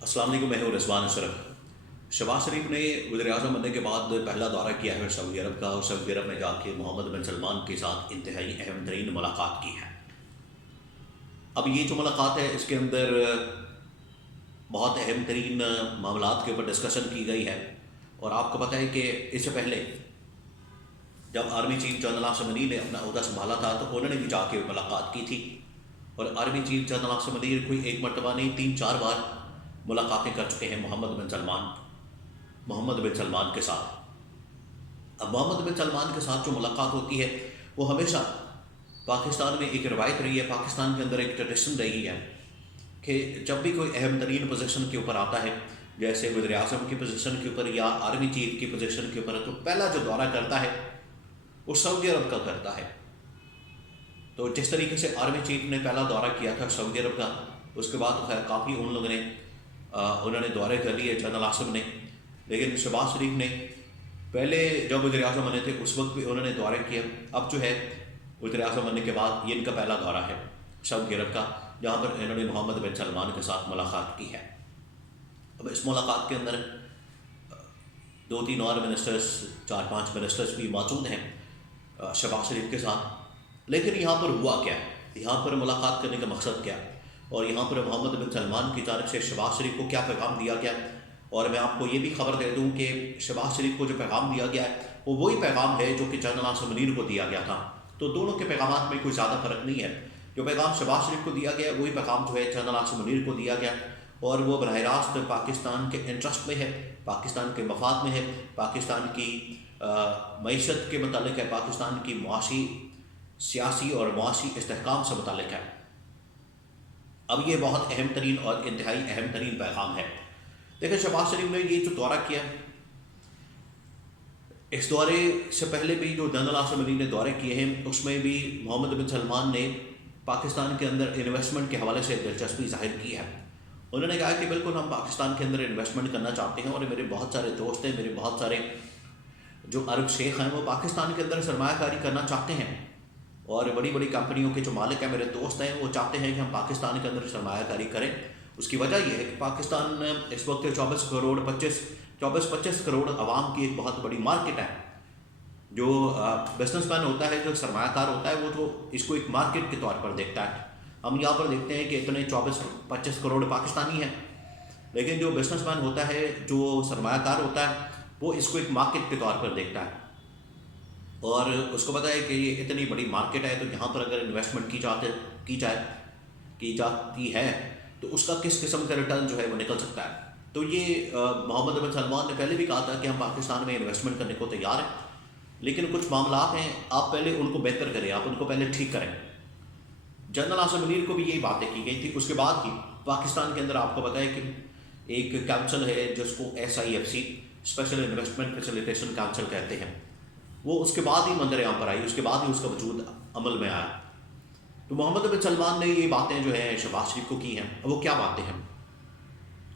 السلام علیکم، میں ہوں رضوان اشرف۔ شہباز شریف نے وزیر اعظم بننے کے بعد پہلا دورہ کیا ہے سعودی عرب کا، اور سعودی عرب میں جا کے محمد بن سلمان کے ساتھ انتہائی اہم ترین ملاقات کی ہے۔ اب یہ جو ملاقات ہے اس کے اندر بہت اہم ترین معاملات کے اوپر ڈسکشن کی گئی ہے، اور آپ کو پتہ ہے کہ اس سے پہلے جب army chief general Asim Munir نے اپنا عہدہ سنبھالا تھا تو انہوں نے بھی جا کے ملاقات کی تھی، اور army chief general Asim Munir کوئی ایک مرتبہ نہیں 3-4 بار ملاقاتیں کر چکے ہیں محمد بن سلمان کے ساتھ۔ اب محمد بن سلمان کے ساتھ جو ملاقات ہوتی ہے وہ ہمیشہ پاکستان میں ایک روایت رہی ہے، پاکستان کے اندر ایک ٹریڈیشن رہی ہے کہ جب بھی کوئی اہم ترین پوزیشن کے اوپر آتا ہے، جیسے وزیر اعظم کی پوزیشن کے اوپر یا آرمی چیف کی پوزیشن کے اوپر، تو پہلا جو دورہ کرتا ہے وہ سعودی عرب کا کرتا ہے۔ تو جس طریقے سے آرمی چیف نے پہلا دورہ کیا تھا سعودی عرب کا، اس کے بعد خیر کافی ان لوگوں نے انہوں نے دورے کر لیے جنرل عاصم نے، لیکن شہباز شریف نے پہلے جب وزیر اعظم بنے تھے اس وقت بھی انہوں نے دورے کیا۔ اب جو ہے وزیر اعظم بننے کے بعد یہ ان کا پہلا دورہ ہے سعودی عرب کا، جہاں پر انہوں نے محمد بن سلمان کے ساتھ ملاقات کی ہے۔ اب اس ملاقات کے اندر 2-3 اور منسٹرز، 4-5 منسٹرز بھی موجود ہیں شہباز شریف کے ساتھ، لیکن یہاں پر ہوا کیا ہے، یہاں پر ملاقات کرنے کا مقصد کیا ہے، اور یہاں پر محمد بن سلمان کی جانب سے شہباز شریف کو کیا پیغام دیا گیا۔ اور میں آپ کو یہ بھی خبر دے دوں کہ شہباز شریف کو جو پیغام دیا گیا ہے وہ وہی پیغام ہے جو کہ جنرل عاصم منیر کو دیا گیا تھا، تو دونوں کے پیغامات میں کوئی زیادہ فرق نہیں ہے۔ جو پیغام شہباز شریف کو دیا گیا وہی پیغام جو ہے جنرل عاصم منیر کو دیا گیا، اور وہ براہ راست پاکستان کے انٹرسٹ میں ہے، پاکستان کے مفاد میں ہے، پاکستان کی معیشت کے متعلق ہے، پاکستان کی معاشی، سیاسی اور معاشی استحکام سے متعلق ہے۔ اب یہ بہت اہم ترین اور انتہائی اہم ترین پیغام ہے۔ دیکھیں شہباز شریف نے یہ جو دورہ کیا، اس دورے سے پہلے بھی جو جنرل عاصم منیر نے دورے کیے ہیں اس میں بھی محمد بن سلمان نے پاکستان کے اندر انویسٹمنٹ کے حوالے سے دلچسپی ظاہر کی ہے۔ انہوں نے کہا کہ بالکل ہم پاکستان کے اندر انویسٹمنٹ کرنا چاہتے ہیں، اور میرے بہت سارے دوست ہیں، میرے بہت سارے جو عرب شیخ ہیں وہ پاکستان کے اندر سرمایہ کاری کرنا چاہتے ہیں، اور بڑی بڑی کمپنیوں کے جو مالک ہیں میرے دوست ہیں وہ چاہتے ہیں کہ ہم پاکستان کے اندر سرمایہ کاری کریں۔ اس کی وجہ یہ ہے کہ پاکستان اس وقت 24-25 کروڑ عوام کی ایک بہت بڑی مارکیٹ ہے۔ جو بزنس مین ہوتا ہے، جو سرمایہ کار ہوتا ہے، وہ تو اس کو ایک مارکیٹ کے طور پر دیکھتا ہے۔ ہم یہاں پر دیکھتے ہیں کہ اتنے 24-25 کروڑ پاکستانی ہیں، لیکن جو بزنس مین ہوتا ہے، جو سرمایہ کار ہوتا ہے، وہ اس کو ایک مارکیٹ کے طور پر دیکھتا ہے، اور اس کو پتہ ہے کہ یہ اتنی بڑی مارکیٹ ہے، تو یہاں پر اگر انویسٹمنٹ کی جاتی ہے تو اس کا کس قسم کا ریٹرن جو ہے وہ نکل سکتا ہے۔ تو یہ محمد بن سلمان نے پہلے بھی کہا تھا کہ ہم پاکستان میں انویسٹمنٹ کرنے کو تیار ہیں، لیکن کچھ معاملات ہیں آپ پہلے ان کو بہتر کریں، آپ ان کو پہلے ٹھیک کریں۔ جنرل عاصم منیر کو بھی یہی باتیں کی گئی تھی۔ اس کے بعد ہی پاکستان کے اندر آپ کو پتہ ہے کہ ایک کونسل ہے جس کو SIFC special investment facilitation council کہتے ہیں، وہ اس کے بعد ہی منظر عام پر آئی، اس کے بعد ہی اس کا وجود عمل میں آیا۔ تو محمد بن سلمان نے یہ باتیں جو ہیں شہباز شریف کو کی ہیں۔ اب وہ کیا باتیں ہیں؟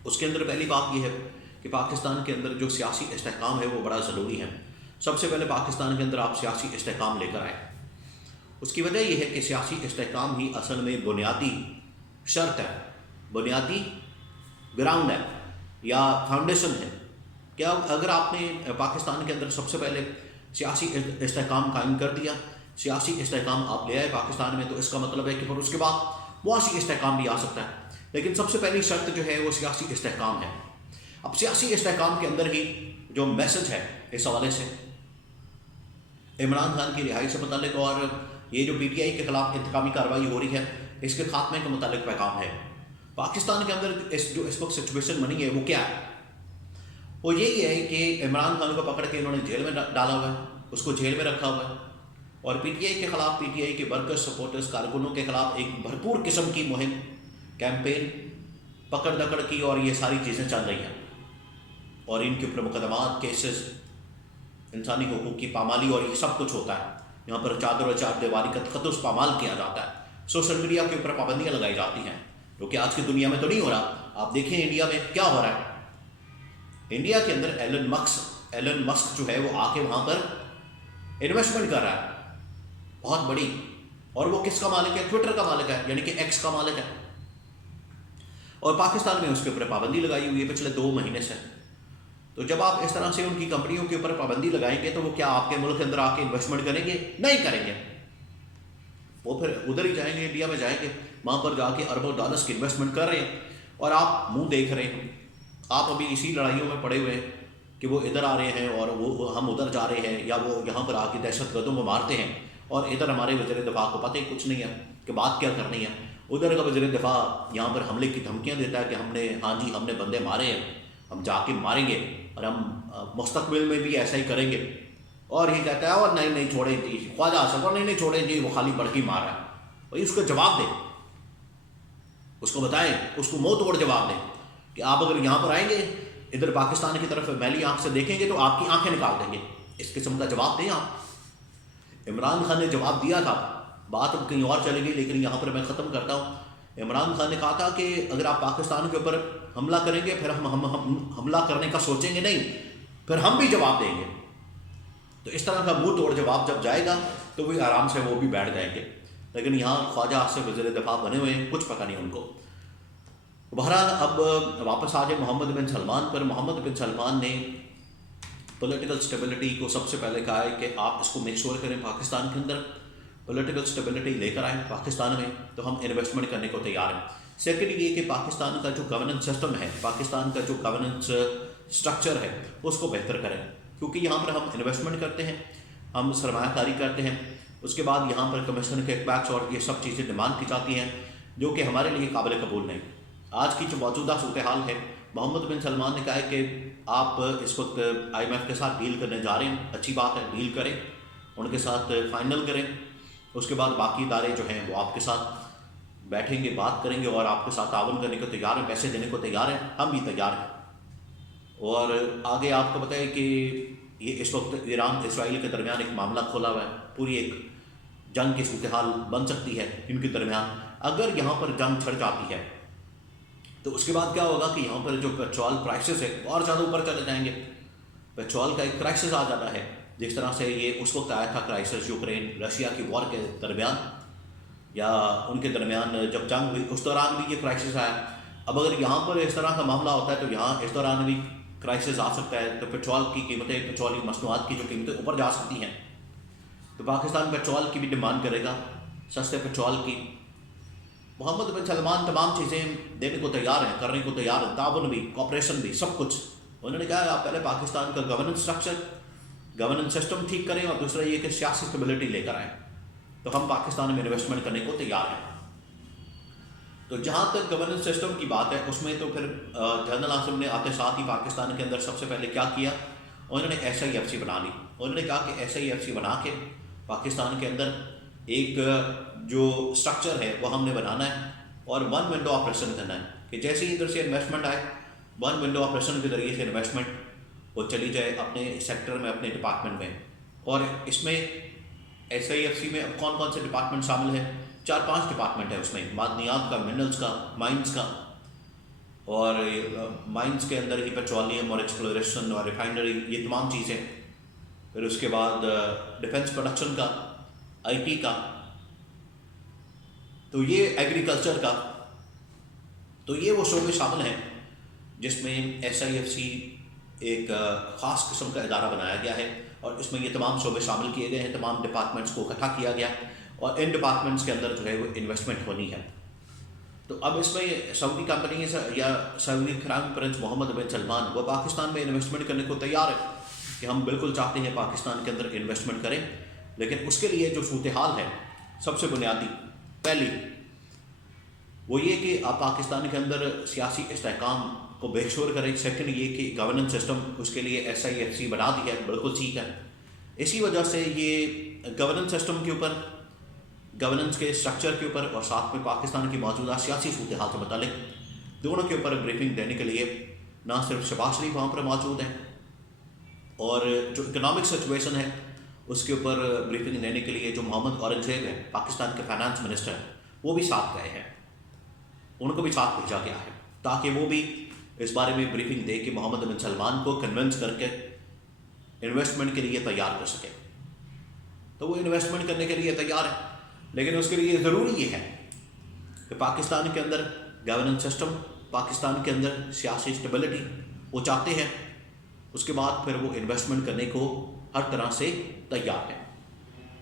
اس کے اندر پہلی بات یہ ہے کہ پاکستان کے اندر جو سیاسی استحکام ہے وہ بڑا ضروری ہے۔ سب سے پہلے پاکستان کے اندر آپ سیاسی استحکام لے کر آئیں۔ اس کی وجہ یہ ہے کہ سیاسی استحکام ہی اصل میں بنیادی شرط ہے، بنیادی گراؤنڈ ہے یا فاؤنڈیشن ہے۔ کیا اگر آپ نے پاکستان کے اندر سب سے پہلے سیاسی استحکام قائم کر دیا، سیاسی استحکام آپ لے آئے پاکستان میں، تو اس کا مطلب ہے کہ پھر اس کے بعد معاشی استحکام بھی آ سکتا ہے، لیکن سب سے پہلی شرط جو ہے وہ سیاسی استحکام ہے۔ اب سیاسی استحکام کے اندر ہی جو میسج ہے اس حوالے سے عمران خان کی رہائی سے متعلق، اور یہ جو PTI کے خلاف انتقامی کارروائی ہو رہی ہے اس کے خاتمے کے متعلق پیغام ہے۔ پاکستان کے اندر جو اس وقت سچویشن بنی ہے وہ کیا ہے؟ وہ یہی ہے کہ عمران خان کو پکڑ کے انہوں نے جیل میں ڈالا ہوا ہے، اس کو جیل میں رکھا ہوا ہے، اور PTI کے خلاف، PTI کے ورکر، سپورٹرز، کارکنوں کے خلاف ایک بھرپور قسم کی مہم، کیمپین، پکڑ دکڑ کی، اور یہ ساری چیزیں چل رہی ہیں، اور ان کے اوپر مقدمات، کیسز، انسانی حقوق کی پامالی، اور یہ سب کچھ ہوتا ہے۔ یہاں پر چادر و چار دیواری کا تقدس پامال کیا جاتا ہے، سوشل میڈیا کے اوپر پابندیاں لگائی جاتی ہیں، جو کہ آج کی دنیا میں تو نہیں ہو رہا۔ آپ دیکھیں انڈیا میں کیا ہو رہا ہے۔ انڈیا کے اندر ایلن مسک جو ہے وہ آ کے وہاں پر انویسٹمنٹ کر رہا ہے بہت بڑی، اور وہ کس کا مالک ہے؟ ٹویٹر کا مالک ہے، یعنی کہ ایکس کا مالک ہے۔ اور پاکستان میں اس کے اوپر پابندی لگائی ہوئی ہے پچھلے 2 مہینے سے. تو جب آپ اس طرح سے ان کی کمپنیوں کے اوپر پابندی لگائیں گے تو وہ کیا آپ کے ملک کے اندر آ کے انویسٹمنٹ کریں گے؟ نہیں کریں گے. وہ پھر ادھر ہی جائیں گے, انڈیا میں جائیں گے, وہاں پر جا کے اربوں ڈالرز کی انویسٹمنٹ کر رہے ہیں اور آپ منہ دیکھ رہے ہیں. آپ ابھی اسی لڑائیوں میں پڑے ہوئے ہیں کہ وہ ادھر آ رہے ہیں اور وہ ہم ادھر جا رہے ہیں, یا وہ یہاں پر آ کے دہشت گردوں کو مارتے ہیں, اور ادھر ہمارے وزیر دفاع کو پتہ ہی کچھ نہیں ہے کہ بات کیا کرنی ہے. ادھر کا وزیر دفاع یہاں پر حملے کی دھمکیاں دیتا ہے کہ ہم نے بندے مارے ہیں, ہم جا کے ماریں گے اور ہم مستقبل میں بھی ایسا ہی کریں گے. اور یہ کہتا ہے اور نہیں چھوڑیں جی, خواجہ آصف, اور نہیں چھوڑیں جی, وہ خالی بڑکی مار رہا ہے. بھائی اس کو جواب دیں, اس کو بتائیں, اس کو منہ توڑ جواب دیں کہ آپ اگر یہاں پر آئیں گے ادھر پاکستان کی طرف میلی آنکھ سے دیکھیں گے تو آپ کی آنکھیں نکال دیں گے. اس قسم کا جواب دیں آپ. عمران خان نے جواب دیا تھا, بات اب کہیں اور چلے گی لیکن یہاں پر میں ختم کرتا ہوں. عمران خان نے کہا تھا کہ اگر آپ پاکستان کے اوپر حملہ کریں گے پھر ہم حملہ کرنے کا سوچیں گے نہیں, پھر ہم بھی جواب دیں گے. تو اس طرح کا منہ توڑ جواب جب جائے گا تو وہ آرام سے وہ بھی بیٹھ جائیں گے. لیکن یہاں خواجہ آصف وزیر دفاع بنے ہوئے ہیں, کچھ پتہ نہیں ان کو. بہرحال اب واپس آ جائے محمد بن سلمان پر. محمد بن سلمان نے پولیٹیکل سٹیبلٹی کو سب سے پہلے کہا ہے کہ آپ اس کو میک شور کریں پاکستان کے اندر, پولیٹیکل سٹیبلٹی لے کر آئیں پاکستان میں تو ہم انویسٹمنٹ کرنے کو تیار ہیں. سیکنڈ یہ کہ پاکستان کا جو گورننس سسٹم ہے, پاکستان کا جو گورننس سٹرکچر ہے اس کو بہتر کریں, کیونکہ یہاں پر ہم انویسٹمنٹ کرتے ہیں, ہم سرمایہ کاری کرتے ہیں, اس کے بعد یہاں پر کمیشن کے بیکس اور یہ سب چیزیں ڈیمانڈ کی جاتی ہیں جو کہ ہمارے لیے قابل قبول نہیں. آج کی جو موجودہ صورتحال ہے, محمد بن سلمان نے کہا ہے کہ آپ اس وقت IMF کے ساتھ ڈیل کرنے جا رہے ہیں, اچھی بات ہے, ڈیل کریں, ان کے ساتھ فائنل کریں. اس کے بعد باقی ادارے جو ہیں وہ آپ کے ساتھ بیٹھیں گے, بات کریں گے اور آپ کے ساتھ تعاون کرنے کو تیار ہیں, پیسے دینے کو تیار ہیں, ہم بھی تیار ہیں. اور آگے آپ کو بتائیں کہ یہ اس وقت ایران اسرائیل کے درمیان ایک معاملہ کھولا ہوا ہے, پوری ایک جنگ کی صورتحال بن سکتی ہے ان کے درمیان. اگر یہاں پر جنگ چھڑ جاتی ہے تو اس کے بعد کیا ہوگا کہ یہاں پر جو پیٹرول پرائسز ہے اور زیادہ اوپر چلے جائیں گے. پیٹرول کا ایک کرائسس آ جاتا ہے, جس طرح سے یہ اس وقت آیا تھا کرائسس یوکرین رشیا کی وار کے درمیان, یا ان کے درمیان جب جنگ ہوئی اس دوران بھی یہ کرائسس آیا. اب اگر یہاں پر اس طرح کا معاملہ ہوتا ہے تو یہاں اس دوران بھی کرائسس آ سکتا ہے. تو پیٹرول کی قیمتیں, پیٹرولی مصنوعات کی جو قیمتیں اوپر جا سکتی ہیں, تو پاکستان پیٹرول کی بھی ڈیمانڈ کرے گا, سستے پیٹرول کی. محمد بن سلمان تمام چیزیں دینے کو تیار ہیں, کرنے کو تیار ہیں, تعاون بھی, کوآپریشن بھی, سب کچھ. انہوں نے کہا آپ پہلے پاکستان کا گورننس سٹرکچر, گورننس سسٹم ٹھیک کریں, اور دوسرا یہ کہ سیاسی اسٹیبلٹی لے کر آئیں, تو ہم پاکستان میں انویسٹمنٹ کرنے کو تیار ہیں. تو جہاں تک گورننس سسٹم کی بات ہے اس میں تو پھر جنرل آصف نے آتے ساتھ ہی پاکستان کے اندر سب سے پہلے کیا کیا, انہوں نے SIFC بنا لی. انہوں نے کہا کہ SIFC بنا کے پاکستان کے اندر ایک جو سٹرکچر ہے وہ ہم نے بنانا ہے, اور ون ونڈو آپریشن کرنا ہے کہ جیسے ہی ادھر سے انویسٹمنٹ آئے, ون ونڈو آپریشن کے ذریعے سے انویسٹمنٹ وہ چلی جائے اپنے سیکٹر میں, اپنے ڈپارٹمنٹ میں. اور اس میں SIFC میں اب کون کون سے ڈپارٹمنٹ شامل ہیں؟ 4-5 ڈپارٹمنٹ ہے اس میں, معدنیات کا, منرلز کا, مائنز کا, اور مائنز کے اندر ہی پیٹرولیم اور ایکسپلوریشن اور ریفائنری, یہ تمام چیزیں. پھر اس کے بعد ڈیفنس پروڈکشن کا, IT کا, تو یہ ایگریکلچر کا. تو یہ وہ شعبے شامل ہیں جس میں SIFC ایک خاص قسم کا ادارہ بنایا گیا ہے, اور اس میں یہ تمام شعبے شامل کیے گئے ہیں, تمام ڈپارٹمنٹس کو اکٹھا کیا گیا, اور ان ڈپارٹمنٹس کے اندر جو ہے وہ انویسٹمنٹ ہونی ہے. تو اب اس میں سعودی کمپنی یا سعودی کراؤن پرنس محمد بن سلمان وہ پاکستان میں انویسٹمنٹ کرنے کو تیار ہے کہ ہم بالکل چاہتے ہیں پاکستان کے اندر انویسٹمنٹ کریں, لیکن اس کے لیے جو صورتحال ہے سب سے بنیادی پہلی وہ یہ کہ آپ پاکستان کے اندر سیاسی استحکام کو بے شور کریں. سیکنڈ یہ کہ گورننس سسٹم, اس کے لیے SIFC بنا دیا ہے, بالکل ٹھیک ہے. اسی وجہ سے یہ گورننس سسٹم کے اوپر, گورننس کے سٹرکچر کے اوپر, اور ساتھ میں پاکستان کی موجودہ سیاسی صورتحال سے متعلق دونوں کے اوپر بریفنگ دینے کے لیے نہ صرف شہباز شریف وہاں پر موجود ہیں, اور جو اکنامک سچویشن ہے اس کے اوپر بریفنگ دینے کے لیے جو محمد اورنگزیب ہے پاکستان کے فائنانس منسٹر, وہ بھی ساتھ گئے ہیں, ان کو بھی ساتھ بھیجا گیا ہے تاکہ وہ بھی اس بارے میں بریفنگ دے کہ محمد بن سلمان کو کنونس کر کے انویسٹمنٹ کے لیے تیار کر سکے. تو وہ انویسٹمنٹ کرنے کے لیے تیار ہے, لیکن اس کے لیے ضروری یہ ہے کہ پاکستان کے اندر گورننس سسٹم, پاکستان کے اندر سیاسی اسٹیبلٹی وہ چاہتے ہیں، اس کے بعد پھر وہ انویسٹمنٹ کرنے کو ہر طرح سے تیار ہیں۔